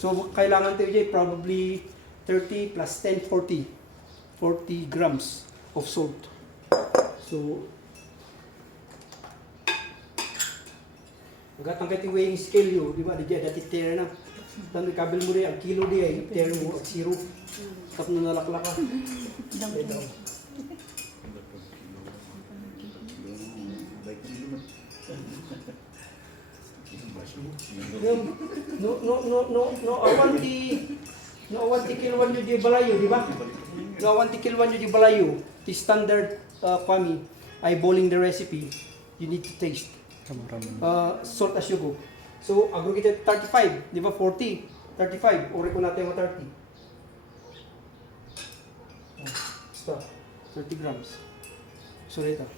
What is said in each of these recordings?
So, kailangan tayo dyan probably 30 plus 10, 40. 40 grams of salt. So, magatang kati weighing scale yun, di ba? Di dyan, dati tera na. Tanto kabel mo rin, ang kilo di ay, tera mo, at zero. Tap na nalaklak ka. No, kilwan nyo di balayo, di ba? No, awanti kilwan nyo di balayo. The standard, kwami, eyeballing the recipe, you need to taste. Salt as you go. So, agro kita 35, di ba? 40, 35, ore ko natin yung 30. Basta, 30 grams. So, dito.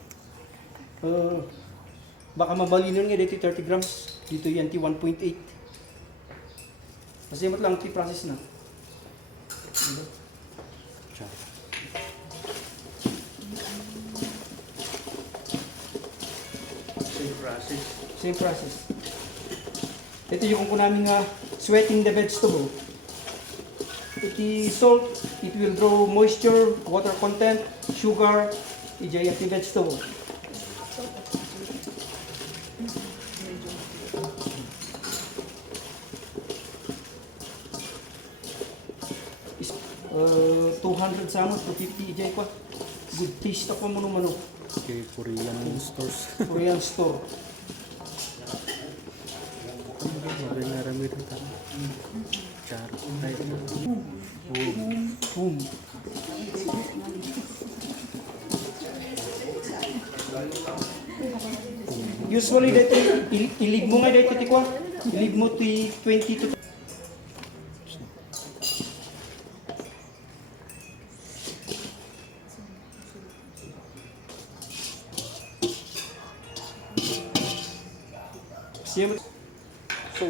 Baka mabalinan nga dito 30 grams. Dito yan, 1.8. Masimot lang, process na. Diba? Same process. Ito yung kung namin nga sweating the vegetable. Iti salt, it will draw moisture, water content, sugar, ijay at vegetable. Is 200 sama, 250 ijay ko. Good taste ako mano. Okay, Korean stores. Korean store. Marami rin tayo. Charo. Boom. Usually dito ilig mo nga dito tikwa. Ilig mo 20 to Same. So,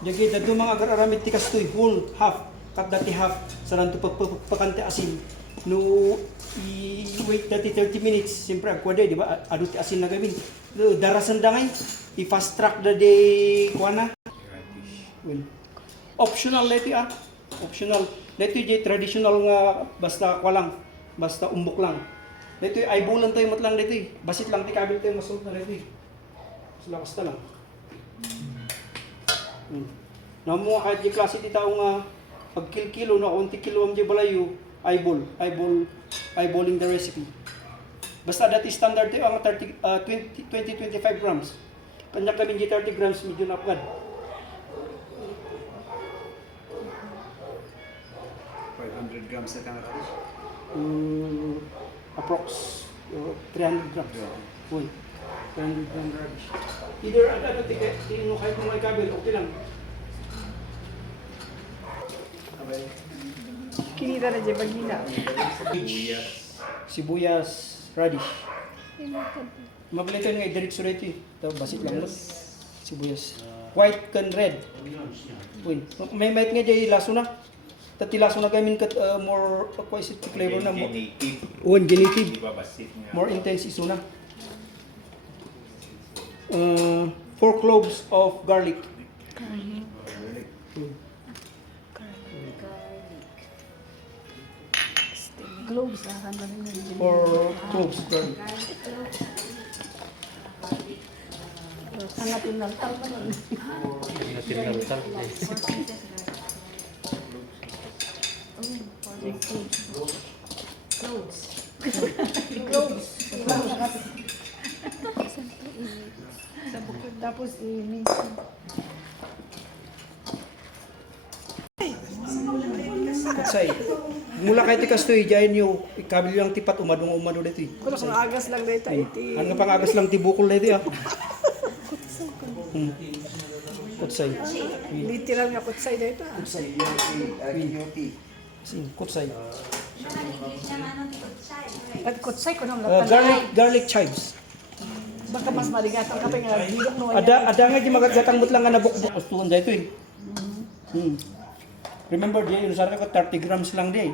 jagi dadto mga agar-aramid tikas toy whole half kat dati half saran to pagpakante asin no i-wait dati 30 minutes siyempre agkwade di ba adu ti asin na gawin darasan dangay i-fast track da de kuana well optional leti optional leti je traditional nga basta kwalang basta umbok lang leti eyeballan tayo matlang leti basit lang ti kabil tayo masult na leti sila basta lang. Namo kahit di klase ti tao nga pag kilo na konti kilo am di balayo eyeballing the recipe. Basta dati standard ti ang 20-25 grams. Kanya kami di 30 grams medyo na apgad. 500 grams na kang radish? Approx 300 grams. Uy, 300 grams radish. Either ano kahit mo may kabel, okay lang. Kinita na dyan bagina. Sibuyas, radish. Mabilitan nga diretso rito eh. Ito, basit lang lang. Sibuyas. White can red. Uy, may might nga dyan laso na. Tati laso na gamin kat more acquisitive flavor na mo. Genitive. More intense iso na. 4 cloves of garlic. Cloves, ano rin yun. 4 cloves of garlic. Hanapin ng tal ba nun? Cloves. Tapos i-mince. Say, mula kay tikas to ijayin yung ikabil lang tipat umado dito eh. Kung agas lang dito iti. Ano pang agas lang tibukol dito ah. Kutsay. Literal nga kutsay dito. Kutsay. Kutsay. At kutsay ko nang Garlic chives. baka mas maligatang kape nga bilog no. Ada nga di magagatang mutlang nga nabukbuk ustuhan dito eh. Remember dia yung sarap ko 30 grams lang dia.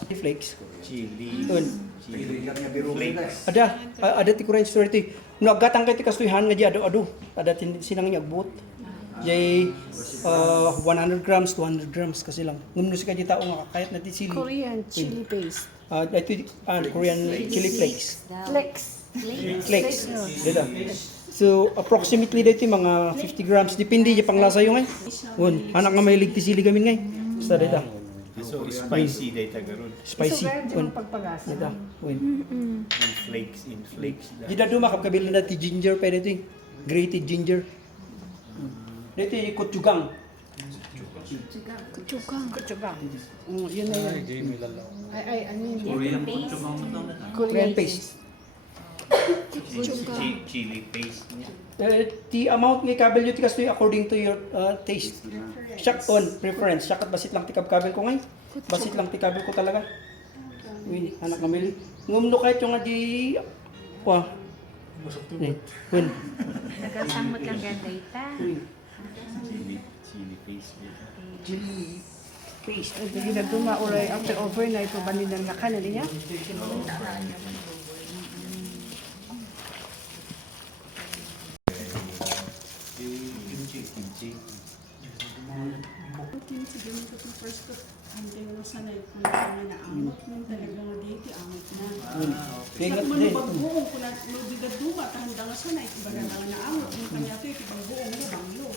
Flakes. Chili. Un. Chili. Flakes. Ada ti kurang story ti. No gatang kay ti kastuhan nga di ado. Ada sinang niya buot. Jay 100 grams, 200 grams kasi lang. Ngumno si kay tao nga kahit na ti sili. Korean chili paste. Ito Korean chili flakes. Flex. Flakes. Dito. So approximately dito mga 50 grams depende di panglasa yung ngay. Un, anak nga may ligti sili gamin ngay. Sa dito. So spicy data garon. Spicy. So, kaya di Un. mo pagpagasa. Dito. Un. In flakes. Di na dumakap kabili na ti ginger pa dito yung grated ginger. Dito yung kutsugang. Kutsugang. Yun na yun. Ay, ano yun? Korean paste. Chili paste niya. The amount ng kabel nyo tikas to according to your taste. Siyak on preference. Siyakat basit lang tikab-kabel ko ngay. Basit lang tikabel ko talaga. Uy, anak kamili. Ngumno kahit yung nga di... Wah. Uy. Nagasamot lang ganda ita. Chili paste. Chili paste. Ay, hindi na dumaulay after overnight pa ba nilang nakanan niya? Kimchi. Siguro ko itong first ko, hindi mo sanay kung ano na amot mo talaga nga dito, amot na. Kaya Sa nga mga din. pagbuong ko na lubigat duma, tahanda nga sanay, iba na lang na amot. Yung kanya ito, pagbuong mo, banglo.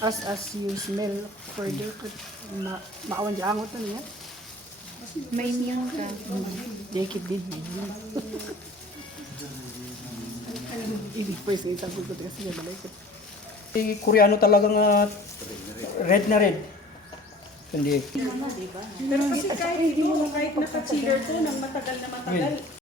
As you smell further, maawan di angot na niya. May immune ka. Dekit din. Ini first yung sabi ko kasi niya balik. Koreano talaga nga red na red. Hindi. Pero kasi kahit ito, kahit naka-chiller ko, nang matagal na matagal,